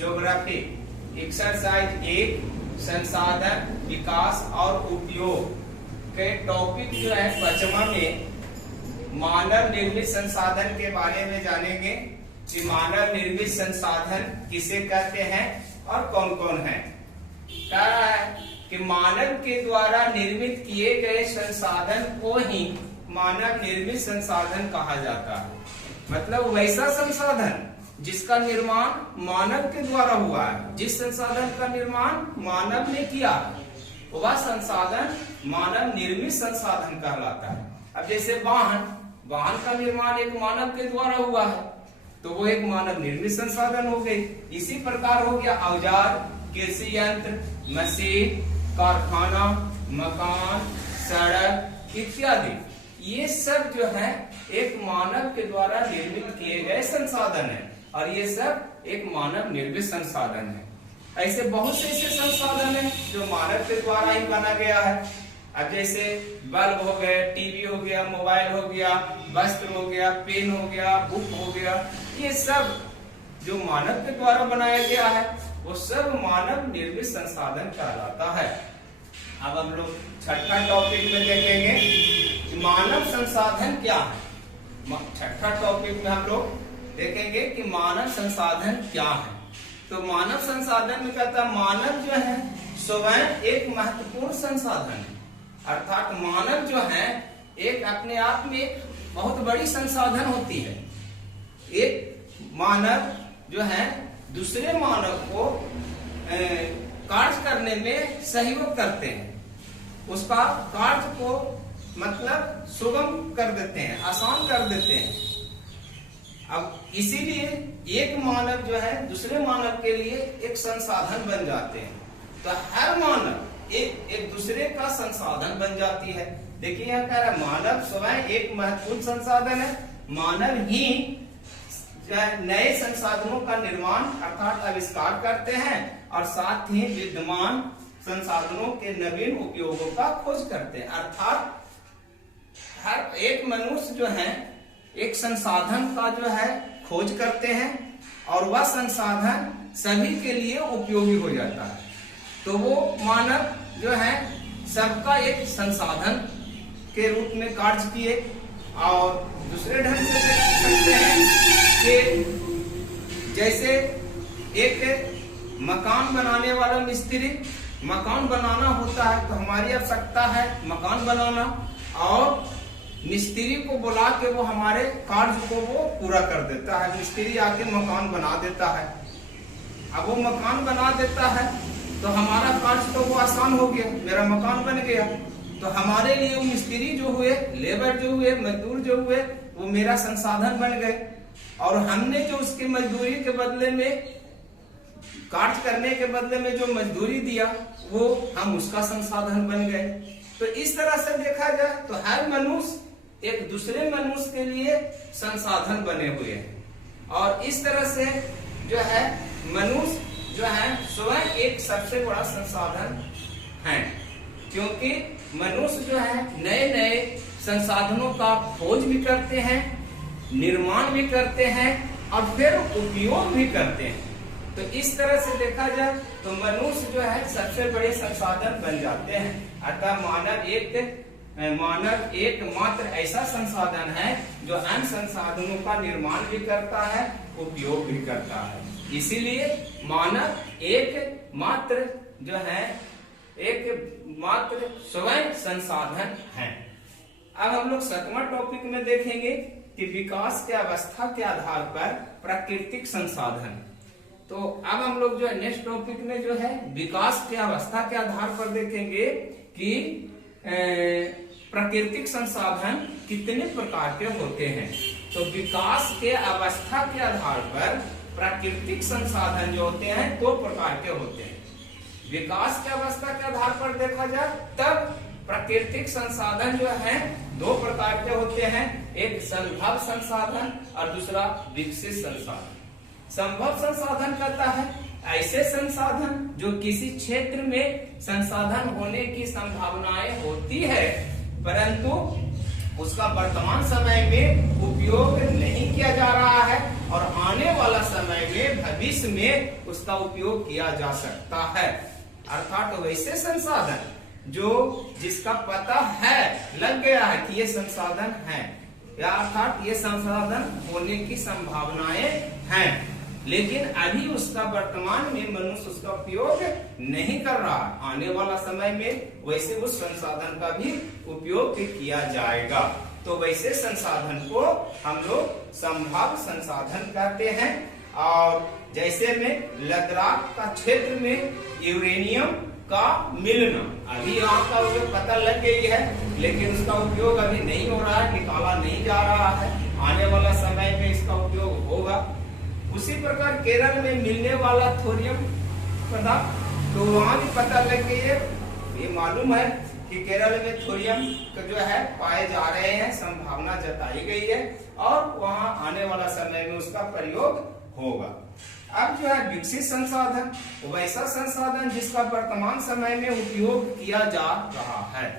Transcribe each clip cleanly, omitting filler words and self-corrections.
Geography exercise 1 संसाधन विकास और उपयोग के टॉपिक जो है 5वां में मानव निर्मित संसाधन के बारे में जानेंगे कि मानव निर्मित संसाधन किसे कहते हैं और कौन कौन है। कह रहा है कि मानव के द्वारा निर्मित किए गए संसाधन को ही मानव निर्मित संसाधन कहा जाता है। मतलब वैसा संसाधन जिसका निर्माण मानव के द्वारा हुआ है, जिस संसाधन का निर्माण मानव ने किया वह संसाधन मानव निर्मित संसाधन कहलाता है। अब जैसे वाहन का निर्माण एक मानव के द्वारा हुआ है तो वो एक मानव निर्मित संसाधन हो गई। इसी प्रकार हो गया औजार, कृषि यंत्र, मशीन, कारखाना, मकान, सड़क इत्यादि, ये सब जो है एक मानव के द्वारा निर्मित किए गए संसाधन है और ये सब एक मानव निर्मित संसाधन है। ऐसे बहुत से ऐसे संसाधन है जो मानव के द्वारा ही बना गया है। अब जैसे बल्ब हो गए, टीवी हो गया, मोबाइल हो गया, वस्त्र हो गया, पेन हो गया, बुक हो गया, ये सब जो मानव के द्वारा बनाया गया है वो सब मानव निर्मित संसाधन कहलाता है। अब हम लोग छठा टॉपिक में देखेंगे कि मानव संसाधन क्या है। छठा टॉपिक में हम लोग देखेंगे कि मानव संसाधन क्या है। तो मानव संसाधन में कहता है मानव जो है स्वयं एक महत्वपूर्ण संसाधन है। अर्थात मानव जो है एक अपने आप में एक बहुत बड़ी संसाधन होती है। एक मानव जो है दूसरे मानव को कार्य करने में सहयोग करते हैं, उसका कार्य को मतलब सुगम कर देते हैं, आसान कर देते हैं। अब इसीलिए एक मानव जो है दूसरे मानव के लिए एक संसाधन बन जाते हैं। तो हर मानव एक दूसरे का संसाधन बन जाती है। देखिए यहाँ कह रहा है मानव स्वयं एक महत्वपूर्ण संसाधन है। मानव ही नए संसाधनों का निर्माण अर्थात आविष्कार करते हैं और साथ ही विद्यमान संसाधनों के नवीन उपयोगों का खोज करते हैं। अर्थात हर एक मनुष्य जो है एक संसाधन का जो है खोज करते हैं और वह संसाधन सभी के लिए उपयोगी हो जाता है। तो वो मानव जो है सबका एक संसाधन के रूप में कार्य किए। और दूसरे ढंग से देख सकते हैं कि जैसे एक मकान बनाने वाला मिस्त्री मकान बनाना होता है तो हमारी आवश्यकता है मकान बनाना, और मिस्त्री को बुला के वो हमारे कार्य को वो पूरा कर देता है। मिस्त्री आके मकान बना देता है। अब वो मकान बना देता है तो हमारा कार्य तो वो आसान हो गया, मेरा मकान बन गया। तो हमारे लिए वो मिस्त्री जो हुए, लेबर जो हुए, मजदूर जो हुए, वो मेरा संसाधन बन गए और हमने जो उसके मजदूरी के बदले में कार्य करने के बदले में जो मजदूरी दिया वो हम उसका संसाधन बन गए। तो इस तरह से देखा जाए तो हर मनुष्य एक दूसरे मनुष्य के लिए संसाधन बने हुए हैं और इस तरह से जो है मनुष्य जो है स्वयं एक सबसे बड़ा संसाधन है, क्योंकि मनुष्य जो है नए नए संसाधनों का खोज भी करते हैं, निर्माण भी करते हैं और फिर उपयोग भी करते हैं। तो इस तरह से देखा जाए तो मनुष्य जो है सबसे बड़े संसाधन बन जाते हैं। अतः मानव एकमात्र ऐसा संसाधन है जो अन्य संसाधनों का निर्माण भी करता है, उपयोग भी करता है। इसीलिए मानव एकमात्र जो है एकमात्र स्वयं संसाधन है। अब हम लोग 7वां टॉपिक में देखेंगे कि विकास के अवस्था के आधार पर प्राकृतिक संसाधन। तो अब हम लोग जो है नेक्स्ट टॉपिक में जो है विकास के अवस्था के आधार पर देखेंगे कि प्राकृतिक संसाधन कितने प्रकार के होते हैं। तो विकास के अवस्था के आधार पर प्राकृतिक संसाधन जो होते हैं 2 प्रकार के होते हैं। विकास के अवस्था के आधार पर देखा जाए तब प्राकृतिक संसाधन जो है 2 प्रकार के होते हैं, एक संभव संसाधन और दूसरा विकसित संसाधन। संभव संसाधन कहता है ऐसे संसाधन जो किसी क्षेत्र में संसाधन होने की संभावनाएं होती है परंतु उसका वर्तमान समय में उपयोग नहीं किया जा रहा है और आने वाला समय में भविष्य में उसका उपयोग किया जा सकता है। अर्थात वैसे संसाधन जो जिसका पता है, लग गया है कि ये संसाधन है, या अर्थात ये संसाधन होने की संभावनाएं हैं, लेकिन अभी उसका वर्तमान में मनुष्य उसका उपयोग नहीं कर रहा। आने वाला समय में वैसे उस संसाधन का भी उपयोग किया जाएगा। तो वैसे संसाधन को हम लोग संभाव्य संसाधन कहते हैं। और जैसे में लद्दाख का क्षेत्र में यूरेनियम का मिलना, अभी यहाँ का उपयोग पता लग गई है, लेकिन उसका उपयोग अभी नहीं हो रहा है, निकाला नहीं जा रहा है। आने वाला समय में इसका उपयोग होगा। उसी प्रकार केरल में मिलने वाला थोरियम पदार्थ, तो वहां भी पता लग गई है, ये मालूम है कि केरल में थोरियम जो है पाए जा रहे हैं, संभावना जताई गई है और वहां आने वाला समय में उसका प्रयोग होगा। अब जो है विकसित संसाधन, वैसा संसाधन जिसका वर्तमान समय में उपयोग किया जा रहा है।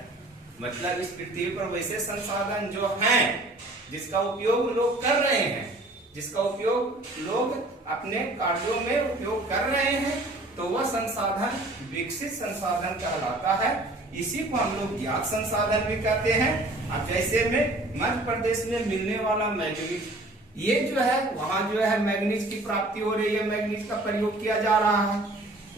मतलब इस पृथ्वी पर वैसे संसाधन जो हैं जिसका उपयोग लोग कर रहे हैं, जिसका उपयोग लोग अपने कार्यों में उपयोग कर रहे हैं, तो वह संसाधन विकसित संसाधन कहलाता है। इसी को हम लोग ज्ञात संसाधन भी कहते हैं। अब जैसे में मध्य प्रदेश में मिलने वाला मैग्नीज, ये जो है वहां जो है मैग्नीज की प्राप्ति हो रही है, मैग्नीज का प्रयोग किया जा रहा है।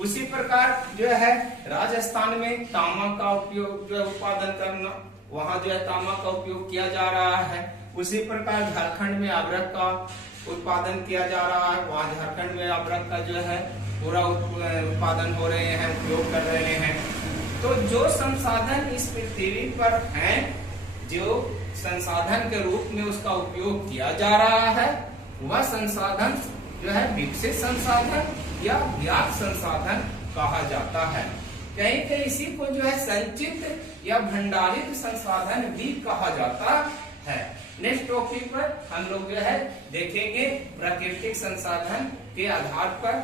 उसी प्रकार जो है राजस्थान में तांबा का उपयोग जो है उत्पादन करना, वहां जो है तांबा का उपयोग किया जा रहा है। उसी प्रकार झारखंड में अभ्रक का उत्पादन किया जा रहा है, वहां झारखंड में अभ्रक का जो है पूरा उत्पादन हो रहे हैं, उपयोग कर रहे हैं। तो जो संसाधन इस पृथ्वी पर हैं, जो संसाधन के रूप में उसका उपयोग किया जा रहा है, वह संसाधन जो है विकसित संसाधन या ज्ञात संसाधन कहा जाता है। कहीं कहीं इसी को जो है संचित या भंडारित संसाधन भी कहा जाता है। नेक्स्ट टॉपिक पर हम लोग जो है देखेंगे प्राकृतिक संसाधन के आधार पर।